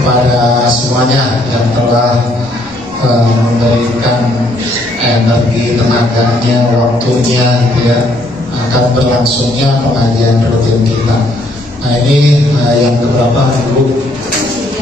Kepada semuanya yang telah memberikan energi, tenaganya, waktunya, ya, akan berlangsungnya pengajian rutin kita. Nah ini yang keberapa Ibu?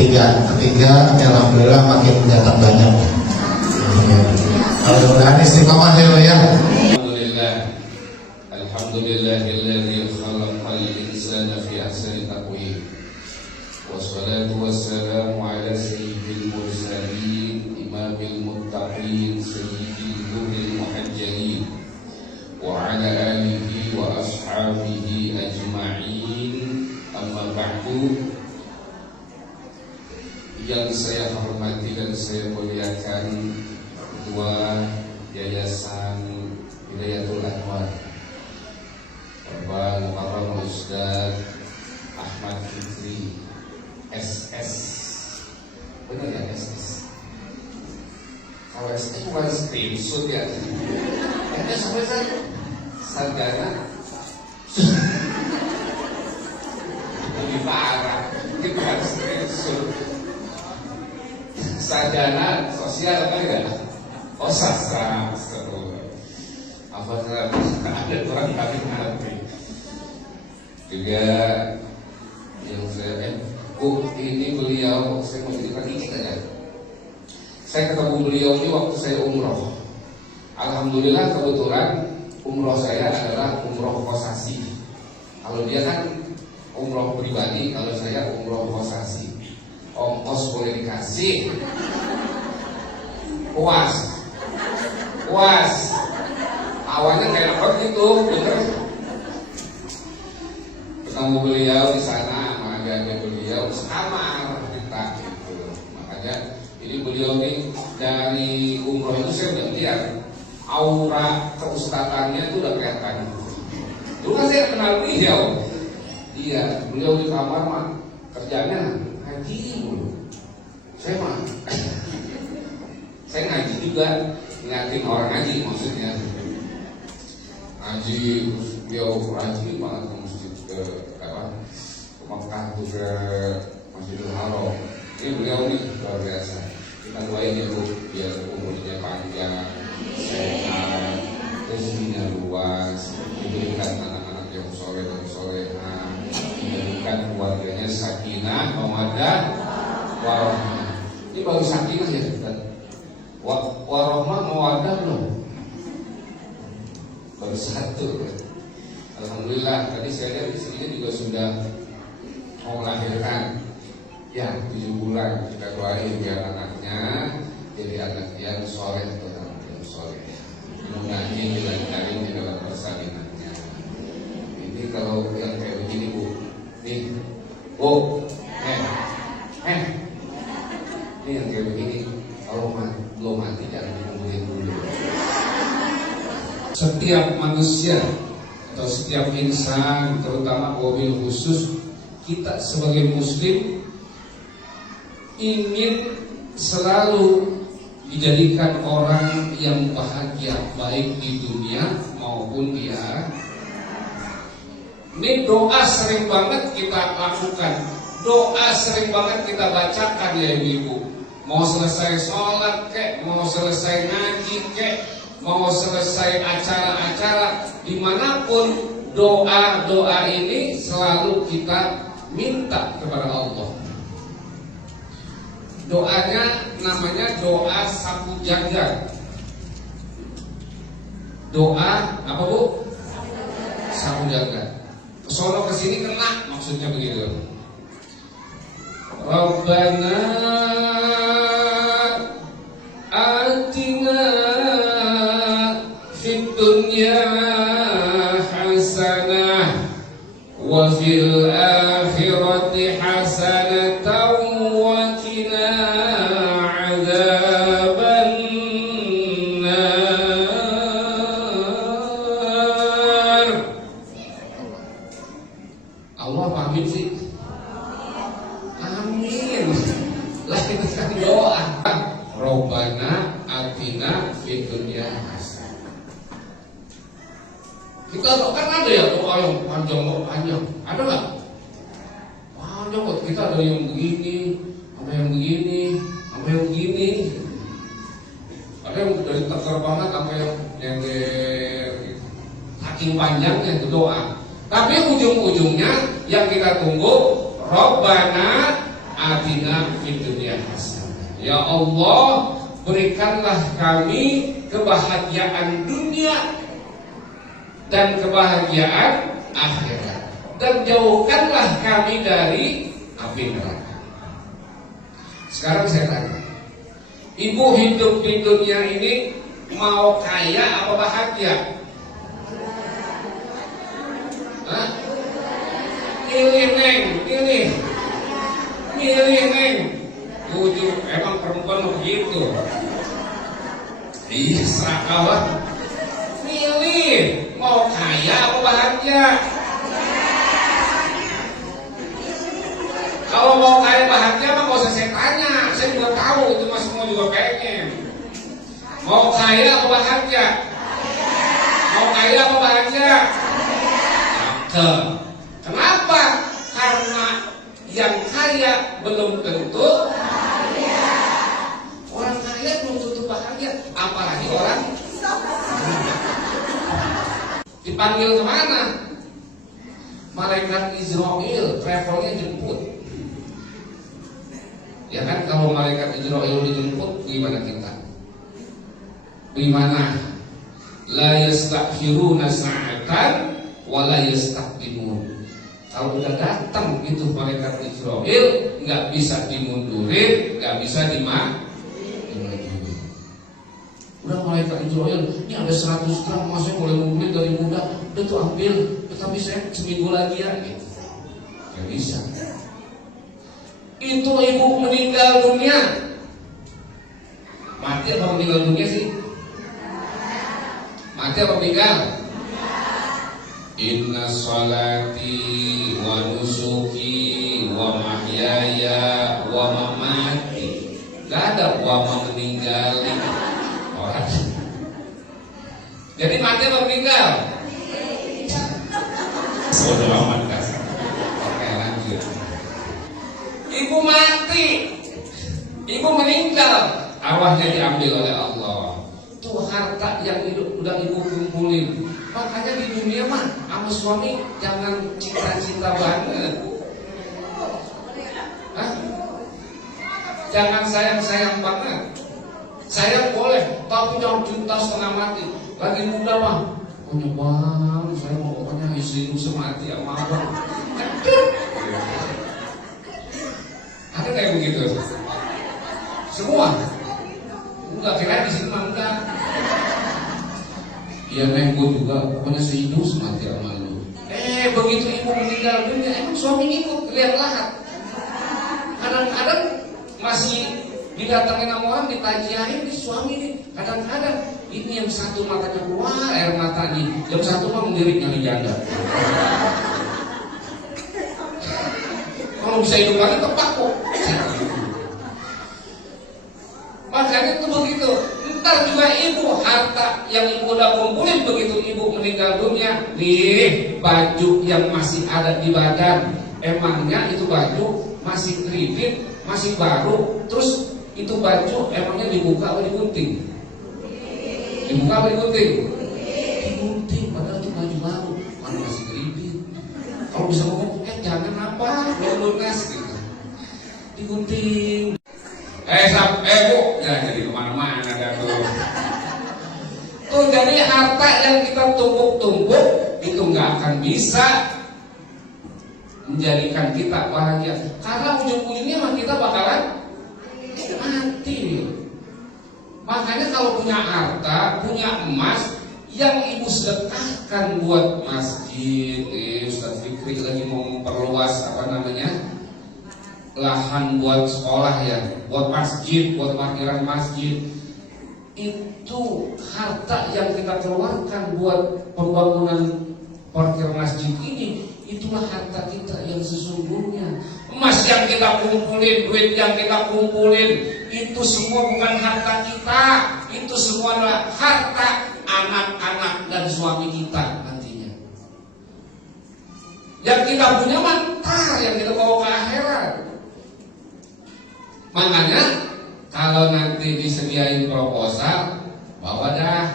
Ketiga, alhamdulillah makin datang banyak. Mudah-mudahan istiqomah ya. Alhamdulillahilladzi khalaqal insana fi ahsani taqwim. Wassalatu wassalamu ala sayyidil mursalin imamil muttaqin sayyidil wujuhil muhajjalin wa ala alihi wa ashabihi ajma'in. Amma ba'du. Yang saya hormati dan saya muliakan Ketua Yayasan Hidayatul Anwar, Bapak Mukarram Ustaz Ahmad Fikri SS. Benar ya SS? Kalau SS bukan screenshot ya. SS sampai sana sarjana. Lebih parah. Kita harus screenshot. Sarjana sosial kan ya? Oh sastra. Apa ada orang kami ngerti. Juga yang saya ini beliau, saya mau cerita dikit aja. Saya ketemu beliau ini waktu saya umroh. Alhamdulillah kebetulan umroh saya adalah umroh kosasi. Kalau dia kan umroh pribadi, kalau saya umroh kosasi. Ongkos boleh dikasih. Puas. Awalnya kayak apa gitu, bener. Ketemu beliau di sana, mengajar beliau sama kita gitu. Makanya ini beliau nih dari umroh itu saya udah lihat aura keustatannya itu udah kelihatan. Dulu kan saya kenal beliau. Iya, beliau di kamar mah kerjanya ngaji dulu. Saya mah saya ngaji juga, ngeliatin orang ngaji maksudnya. Ngaji, beliau rajin banget ke masjid ke Mekah tuh ke Masjidil Haram. Ini beliau nih luar biasa. Kita doain ya Bu, biar umurnya panjang, sehat, rezekinya luas, diberikan anak-anak yang soleh dan soleha, diberikan keluarganya sakinah, mawaddah, warahmah. Ini baru sakinah ya, warahmah, mawaddah belum? Baru satu. Alhamdulillah tadi saya lihat di sini juga sudah mau melahirkan ya 7 bulan. Kita doain biar anaknya jadi anak yang soleh atau anak yang soleh. Mudah-mudahan dilancarin di dalam persalinannya. Ini kalau yang kayak begini Bu, nih Bu, ini yang kayak begini kalau belum mati jangan dikumpulin dulu. Setiap manusia atau setiap insan, terutama wabil khusus kita sebagai muslim, ingin selalu dijadikan orang yang bahagia baik di dunia maupun di akhirat. Ini doa sering banget kita lakukan, doa sering banget kita bacakan ya ibu. Mau selesai sholat kek, mau selesai ngaji kek, mau selesai acara-acara, dimanapun doa-doa ini selalu kita minta kepada Allah. Doanya namanya doa sapu jagat. Doa apa Bu? Sapu jagat. Kesono kesini kena maksudnya begitu. Rabbana atina fid dunya hasanah wa fil akhirati hasanatan wa qina adzaban nar. Allah paham sih. Amin. Lanjutkan doa. Rabbana atina fid dunya hasanah. Kita kan ada ya doa yang panjang. Ada nggak? Panjang kok. Kita ada yang begini, ada yang begini, ada yang begini. Ada yang dari tekar banget, apa yang saking panjangnya itu doa. Tapi ujung-ujungnya yang kita tunggu, Rabbana atina fid dunya hasanah. Ya Allah, berikanlah kami kebahagiaan dunia dan kebahagiaan akhirat, dan jauhkanlah kami dari api neraka. Sekarang saya tanya, ibu hidup di dunia ini Mau kaya apa bahagia? Hah? Pilih neng, pilih neng. Tujuh, emang perempuan begitu. Iya, salah. Pilih, mau kaya apa bahagia? Kalau mau kaya bahagia mah gak usah saya tanya, saya juga tahu itu mas semua juga pengen. Mau kaya apa bahagia? Mau kaya apa bahagia? Cakep. Kenapa? Karena yang kaya belum tentu bahagia. Orang kaya belum tentu bahagia, apalagi orang dipanggil kemana? Malaikat Israel, travelnya jemput. Ya kan, kalau malaikat Israel dijemput, gimana kita? Gimana? La yastakhiruna sa'atan wa la yastaqdimun. Kalau udah datang itu malaikat Israel, nggak bisa dimundurin, nggak bisa dimajuin. Udah malaikat Israel, ini ada 100 gram, masnya boleh ngumpulin dari muda, udah tuh ambil, tetapi saya seminggu lagi ya, gitu. Nggak bisa. Itu ibu meninggal dunia, mati apa meninggal dunia sih? Mati apa meninggal? Inna sholati wa nusuki wa mahyaya wa mamati. Gak ada wa meninggal orang. Jadi mati apa meninggal? Sudah aman kasih. Oke, lanjut. Ibu mati, ibu meninggal, arwahnya diambil oleh Allah. Itu harta yang udah ibu kumpulin. Makanya di dunia mah sama suami jangan cita-cita banget. Hah? Jangan sayang-sayang banget. Sayang boleh, tapi jangan cinta setengah mati. Lagi muda mah, punya bang, saya mau pokoknya istri semati sama abang. Ada kayak begitu? Semua? Enggak, kira di sini mah enggak. Iya neng, gue juga pokoknya sehidup semati sama lu. Begitu ibu meninggal dunia, emang suami ngikut lihat lahat. Kadang-kadang masih didatangin sama orang, ditajiahin di suami nih. Kadang-kadang ini yang satu matanya keluar air mata nih, yang satu mah mendirik nyari janda. Kalau bisa hidup lagi tepat kok. Makanya itu begitu. Ntar juga ibu harta yang ibu udah kumpulin begitu ibu meninggal dunia, nih baju yang masih ada di badan, emangnya itu baju masih kredit, masih baru, terus itu baju emangnya dibuka atau digunting? Dibuka atau digunting? Digunting, padahal itu baju baru, mana masih kredit. Kalau bisa ngomong, jangan apa, belum lunas gitu. Digunting. Bu, ya jadi kemana-mana dah tuh. Tuh jadi harta yang kita tumpuk-tumpuk itu nggak akan bisa menjadikan kita bahagia. Karena ujung-ujungnya mah kita bakalan mati. Makanya kalau punya harta, punya emas yang ibu sedekahkan buat masjid, Ustaz Fikri lagi mau memperluas lahan buat sekolah ya, buat masjid, buat parkiran masjid. Itu harta yang kita keluarkan buat pembangunan parkir masjid ini, itulah harta kita yang sesungguhnya. Emas yang kita kumpulin, duit yang kita kumpulin, itu semua bukan harta kita. Itu semua adalah harta anak-anak dan suami kita nantinya. Yang kita punya mantar, yang kita bawa ke akhirat. Makanya kalau nanti disediain proposal, bawa dah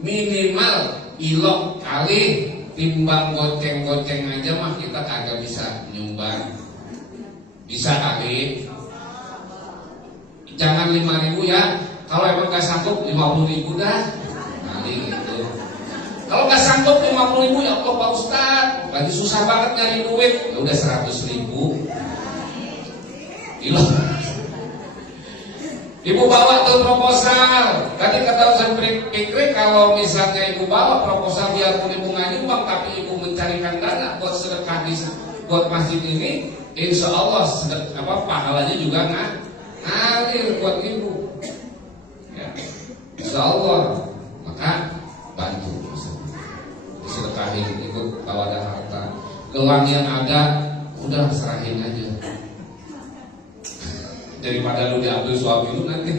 minimal ilok kali, timbang goceng-goceng aja mah kita kagak bisa nyumbang. Bisa kali. Jangan 5.000 ya. Kalau emang gak sanggup 50.000 dah. Kali gitu. Kalau gak sanggup 50.000 ya Allah Pak Ustad, lagi susah banget nyari duit, ya udah 100.000. Ilok. Ibu bawa tuh proposal. Tadi kata Ustaz Fikri, kalau misalnya ibu bawa proposal biarpun ibu nggak nyumbang, tapi ibu mencarikan dana buat sedekah buat masjid ini, insya Allah pahalanya juga ngalir buat ibu. Ya, insya Allah. Maka bantu, sedekahin ikut kalau ada harta. Gelang yang ada, udah serahin aja. Daripada lu diambil suami lu nanti.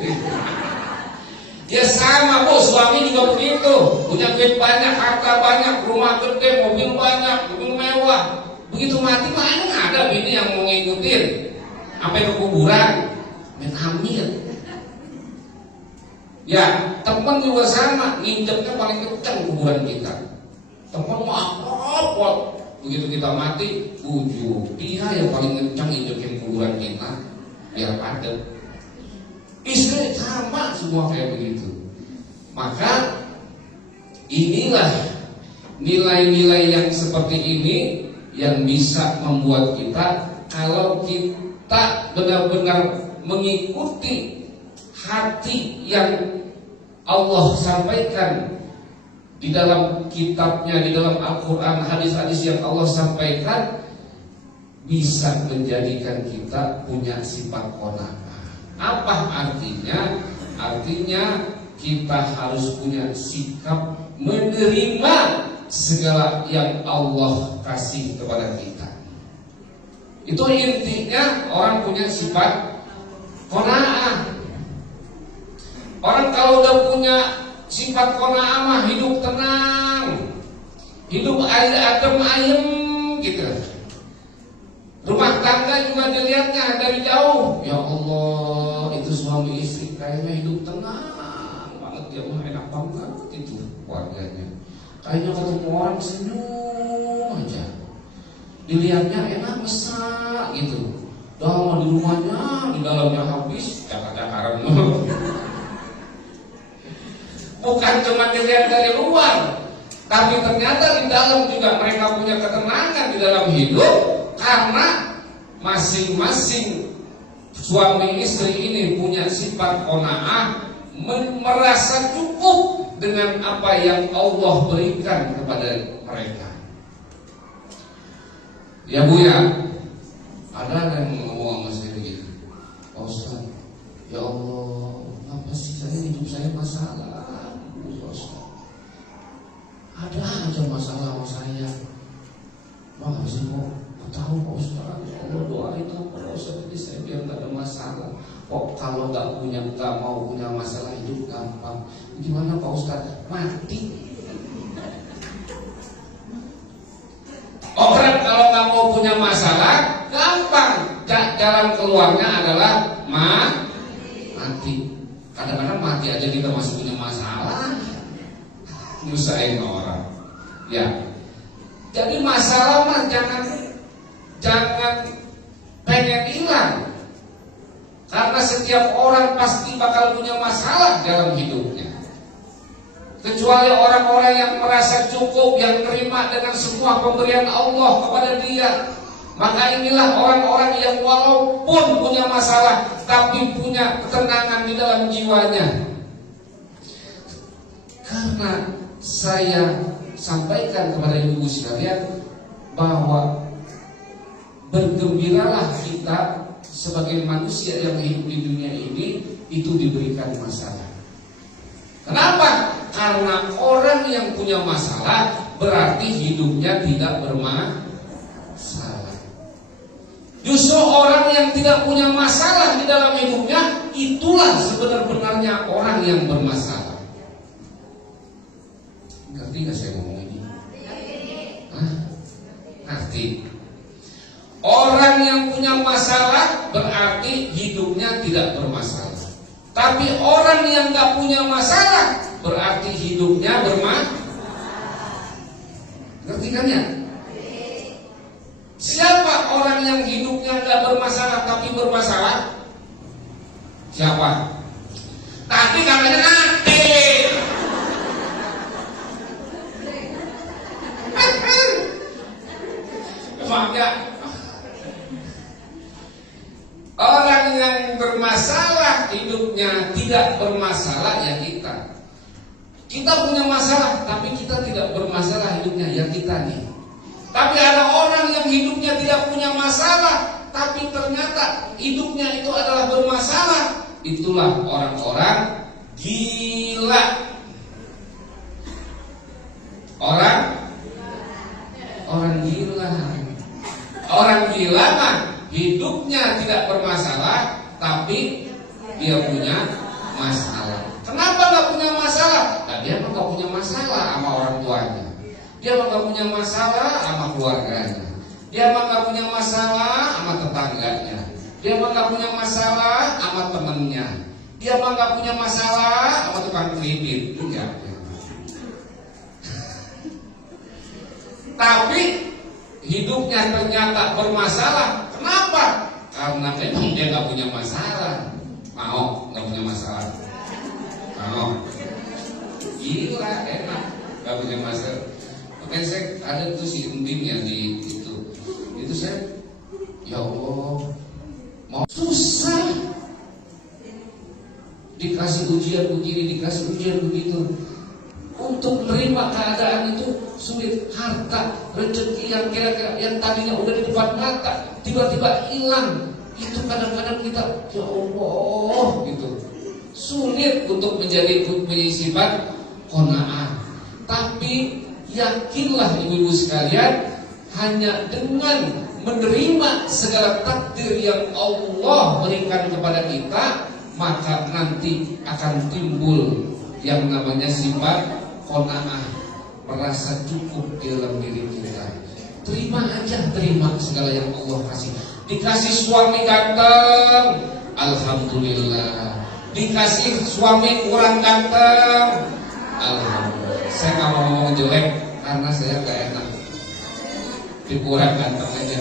Ya sama bu, suami juga begitu. Punya duit banyak, harta banyak, rumah gede, mobil banyak, mobil mewah. Begitu mati mah emang ada bini yang mau ngikutin sampai ke kuburan, main hamil. Ya, teman juga sama, nginjeknya paling kencang kuburan kita. Teman mau akrab, begitu kita mati, bujuk dia yang paling kencang nginjekin kuburan kita. Biar padat. Istri sama semua kayak begitu. Maka inilah nilai-nilai yang seperti ini yang bisa membuat kita, kalau kita benar-benar mengikuti hati yang Allah sampaikan di dalam kitabnya, di dalam Al-Quran, hadis-hadis yang Allah sampaikan, bisa menjadikan kita punya sifat qanaah. Apa artinya? Artinya kita harus punya sikap menerima segala yang Allah kasih kepada kita. Itu intinya orang punya sifat qanaah. Orang kalau udah punya sifat qanaah mah hidup tenang, hidup adem ayem gitu. Rumah tangga juga dilihatnya dari jauh. Ya Allah, itu suami istri kayaknya hidup tenang banget, ya Allah, enak banget itu keluarganya. Kayaknya ketemu orang senyum aja. Dilihatnya enak mesra gitu. Dah di rumahnya, di dalamnya habis cakar-cakaran. Bukan cuma dilihat dari luar, tapi ternyata di dalam juga mereka punya ketenangan di dalam hidup. Karena masing-masing suami istri ini punya sifat qanaah, merasa cukup dengan apa yang Allah berikan kepada mereka. Ya bu ya, ada yang ngomong sama saya gitu, Pak Ustaz, ya Allah, apa sih hidup saya masalah, Pak Ustaz? Ada aja masalah sama saya. Bang sih kok tahu Pak Ustaz, ya Allah doain Pak Ustaz ini saya biar gak ada masalah. Kok kalau gak mau punya masalah hidup gampang. Gimana Pak Ustaz? Mati. Orang kalau gak mau punya masalah gampang. Jalan keluarnya adalah mati. Kadang-kadang mati aja kita masih punya masalah. Nyusahin orang. Ya. Jadi masalah mah jangan pengen hilang. Karena setiap orang pasti bakal punya masalah dalam hidupnya. Kecuali orang-orang yang merasa cukup, yang terima dengan semua pemberian Allah kepada dia. Maka inilah orang-orang yang walaupun punya masalah, tapi punya ketenangan di dalam jiwanya. Karena saya sampaikan kepada ibu sekalian bahwa bergembiralah kita sebagai manusia yang hidup di dunia ini, itu diberikan masalah. Kenapa? Karena orang yang punya masalah berarti hidupnya tidak bermasalah. Justru orang yang tidak punya masalah di dalam hidupnya, itulah sebenar-benarnya orang yang bermasalah. Ngerti gak saya ngomong ini? Ngerti. Orang yang punya masalah berarti hidupnya tidak bermasalah. Tapi orang yang gak punya masalah berarti hidupnya bermasalah. Ngerti kan ya? Siapa orang yang hidupnya gak bermasalah tapi bermasalah? Siapa? Tadi katanya nanti. Emang ya? Orang yang bermasalah hidupnya tidak bermasalah ya kita. Kita punya masalah, tapi kita tidak bermasalah hidupnya ya kita nih. Tapi ada orang yang hidupnya tidak punya masalah, tapi ternyata hidupnya itu adalah bermasalah. Itulah orang-orang gila. Orang gila. Orang gila mah hidupnya tidak bermasalah, tapi dia punya masalah. Kenapa nggak punya masalah? Nah, dia mah nggak punya masalah sama orang tuanya. Dia mah nggak punya masalah sama keluarganya. Dia mah nggak punya masalah sama tetangganya. Dia mah nggak punya masalah sama temennya. Dia mah nggak punya masalah sama tukang kredit. Enggak. Tapi hidupnya ternyata bermasalah. Kenapa? Karena memang dia nggak punya masalah. Mau nggak punya masalah? Mau? Gila, enak nggak punya masalah. Makanya saya ada tuh si Undin yang di itu saya, ya Allah, mau susah dikasih ujian begini, dikasih ujian begitu. Untuk menerima keadaan itu sulit. Harta, rezeki yang kira-kira yang tadinya udah di depan mata tiba-tiba hilang. Itu kadang-kadang kita, ya Allah, gitu. Sulit untuk menjadi sifat qanaah. Tapi yakinlah ibu-ibu sekalian, hanya dengan menerima segala takdir yang Allah berikan kepada kita, maka nanti akan timbul yang namanya sifat qanaah, merasa cukup di dalam diri kita. Terima aja, terima segala yang Allah kasih. Dikasih suami ganteng, alhamdulillah. Dikasih suami kurang ganteng, alhamdulillah. Saya nggak mau ngomong jelek karena saya nggak enak. Dikurang ganteng aja.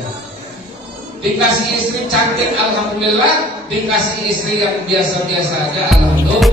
Dikasih istri cantik, alhamdulillah. Dikasih istri yang biasa-biasa aja, alhamdulillah.